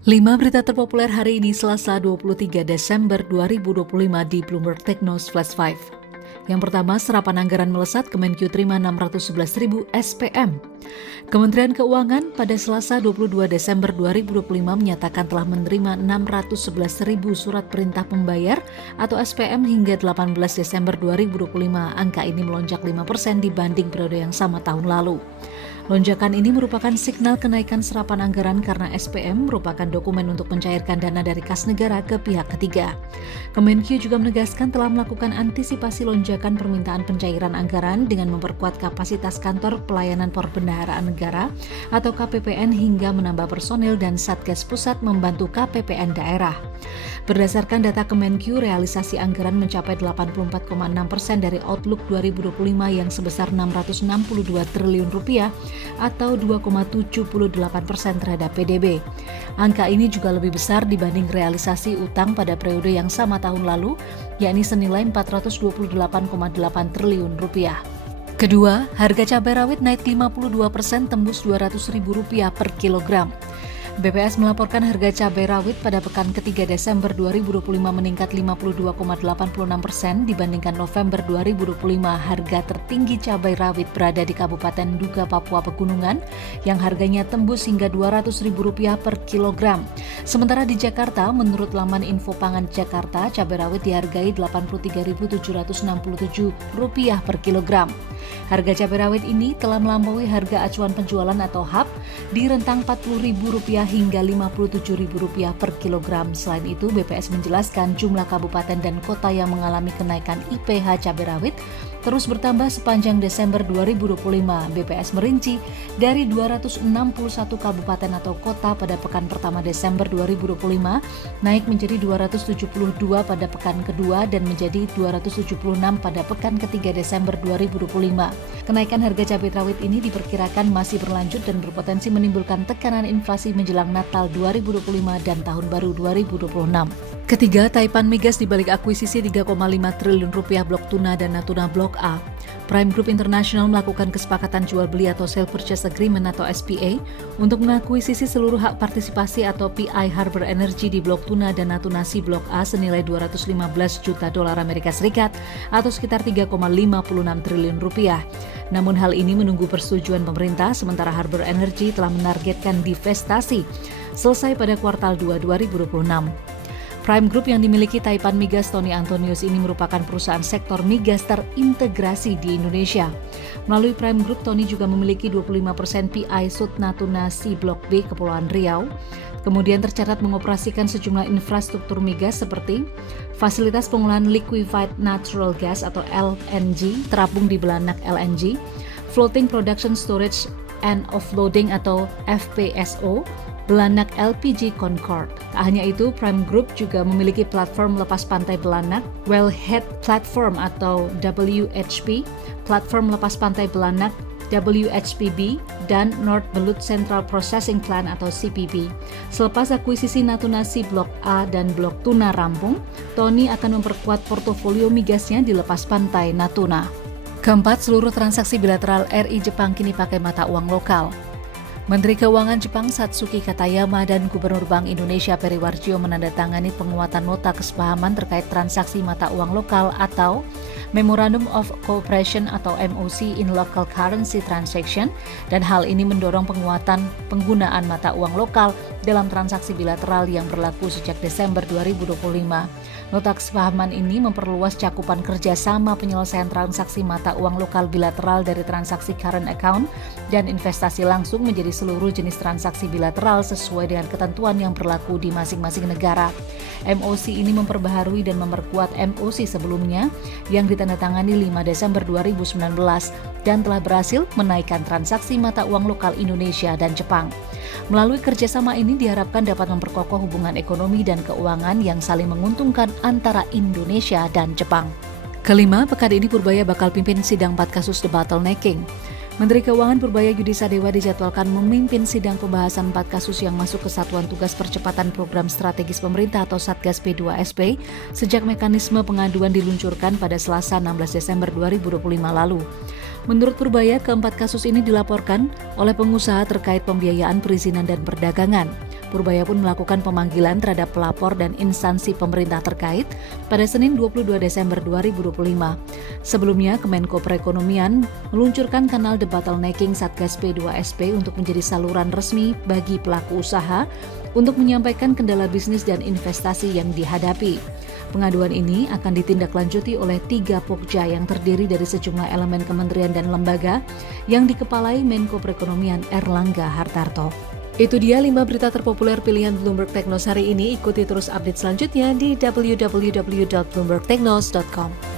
5 berita terpopuler hari ini Selasa 23 Desember 2025 di Bloomberg Technos Flash 5. Yang pertama, serapan anggaran melesat, Kemenkyu terima 611.000 SPM. Kementerian Keuangan pada Selasa 22 Desember 2025 menyatakan telah menerima 611.000 surat perintah pembayar atau SPM hingga 18 Desember 2025. Angka ini melonjak 5% dibanding periode yang sama tahun lalu. Lonjakan ini merupakan signal kenaikan serapan anggaran karena SPM merupakan dokumen untuk mencairkan dana dari kas negara ke pihak ketiga. Kemenkyu juga menegaskan telah melakukan antisipasi lonjakan permintaan pencairan anggaran dengan memperkuat kapasitas kantor pelayanan perbendaharaan negara atau KPPN hingga menambah personil dan Satgas Pusat membantu KPPN daerah. Berdasarkan data Kemenkyu, realisasi anggaran mencapai 84,6% dari Outlook 2025 yang sebesar 662 triliun rupiah atau 2,78% terhadap PDB. Angka ini juga lebih besar dibanding realisasi utang pada periode yang sama tahun lalu, yakni senilai 428,8 triliun rupiah. Kedua, harga cabai rawit naik 52% tembus Rp200.000 per kilogram. BPS melaporkan harga cabai rawit pada pekan ketiga Desember 2025 meningkat 52,86% dibandingkan November 2025. Harga tertinggi cabai rawit berada di Kabupaten Duga, Papua Pegunungan yang harganya tembus hingga Rp200.000 per kilogram. Sementara di Jakarta, menurut laman Info Pangan Jakarta, cabai rawit dihargai Rp83.767 per kilogram. Harga cabai rawit ini telah melampaui harga acuan penjualan atau HAP di rentang Rp40.000 hingga Rp57.000 per kilogram. Selain itu, BPS menjelaskan jumlah kabupaten dan kota yang mengalami kenaikan IPH cabai rawit terus bertambah sepanjang Desember 2025. BPS merinci dari 261 kabupaten atau kota pada pekan pertama Desember 2025 naik menjadi 272 pada pekan kedua dan menjadi 276 pada pekan ketiga Desember 2025. Kenaikan harga cabai rawit ini diperkirakan masih berlanjut dan berpotensi menimbulkan tekanan inflasi menjelang Natal 2025 dan Tahun Baru 2026. Ketiga, Taipan Migas dibalik akuisisi Rp3,5 triliun Blok Tuna dan Natuna Blok A. Prime Group International melakukan kesepakatan jual beli atau Sale Purchase Agreement atau SPA untuk mengakuisisi seluruh hak partisipasi atau PI Harbour Energy di Blok Tuna dan Natuna Sea Blok A senilai $215 juta atau sekitar Rp3,56 triliun. Namun hal ini menunggu persetujuan pemerintah, sementara Harbour Energy telah menargetkan divestasi selesai pada kuartal 2 2026. Prime Group yang dimiliki Taipan Migas Tony Antonius ini merupakan perusahaan sektor migas terintegrasi di Indonesia. Melalui Prime Group, Tony juga memiliki 25% PI Sud Natuna Sea Blok B Kepulauan Riau. Kemudian tercatat mengoperasikan sejumlah infrastruktur migas seperti fasilitas pengolahan liquefied natural gas atau LNG, terapung di Belanak LNG, floating production storage and offloading atau FPSO, Belanak LPG Concord. Tak hanya itu, Prime Group juga memiliki platform lepas pantai Belanak, Wellhead Platform atau WHP, platform lepas pantai Belanak WHPB, dan North Belut Central Processing Plant atau CPP. Selepas akuisisi Natuna Sea Blok A dan Blok Tuna rampung, Tony akan memperkuat portofolio migasnya di lepas pantai Natuna. Keempat, seluruh transaksi bilateral RI-Jepang kini pakai mata uang lokal. Menteri Keuangan Jepang Satsuki Katayama dan Gubernur Bank Indonesia Peri Warjio menandatangani penguatan nota kesepahaman terkait transaksi mata uang lokal atau Memorandum of Cooperation atau MOC in Local Currency Transaction, dan hal ini mendorong penguatan penggunaan mata uang lokal dalam transaksi bilateral yang berlaku sejak Desember 2025. Nota kesepahaman ini memperluas cakupan kerjasama penyelesaian transaksi mata uang lokal bilateral dari transaksi current account dan investasi langsung menjadi seluruh jenis transaksi bilateral sesuai dengan ketentuan yang berlaku di masing-masing negara. MOC ini memperbaharui dan memperkuat MOC sebelumnya yang ditandatangani 5 Desember 2019 dan telah berhasil menaikkan transaksi mata uang lokal Indonesia dan Jepang. Melalui kerjasama ini diharapkan dapat memperkokoh hubungan ekonomi dan keuangan yang saling menguntungkan antara Indonesia dan Jepang. Kelima, pekan ini Purbaya bakal pimpin sidang 4 kasus The Bottlenecking. Menteri Keuangan Purbaya Yudi Sadewa dijadwalkan memimpin sidang pembahasan 4 kasus yang masuk ke Satuan Tugas Percepatan Program Strategis Pemerintah atau Satgas P2SP sejak mekanisme pengaduan diluncurkan pada Selasa 16 Desember 2025 lalu. Menurut Purbaya, keempat kasus ini dilaporkan oleh pengusaha terkait pembiayaan perizinan dan perdagangan. Purbaya pun melakukan pemanggilan terhadap pelapor dan instansi pemerintah terkait pada Senin 22 Desember 2025. Sebelumnya, Kemenko Perekonomian meluncurkan kanal debottlenecking Satgas P2SP untuk menjadi saluran resmi bagi pelaku usaha untuk menyampaikan kendala bisnis dan investasi yang dihadapi. Pengaduan ini akan ditindaklanjuti oleh 3 Pokja yang terdiri dari sejumlah elemen kementerian dan lembaga yang dikepalai Menko Perekonomian Erlangga Hartarto. Itu dia 5 berita terpopuler pilihan Bloomberg Technos hari ini. Ikuti terus update selanjutnya di www.bloombergtechnos.com.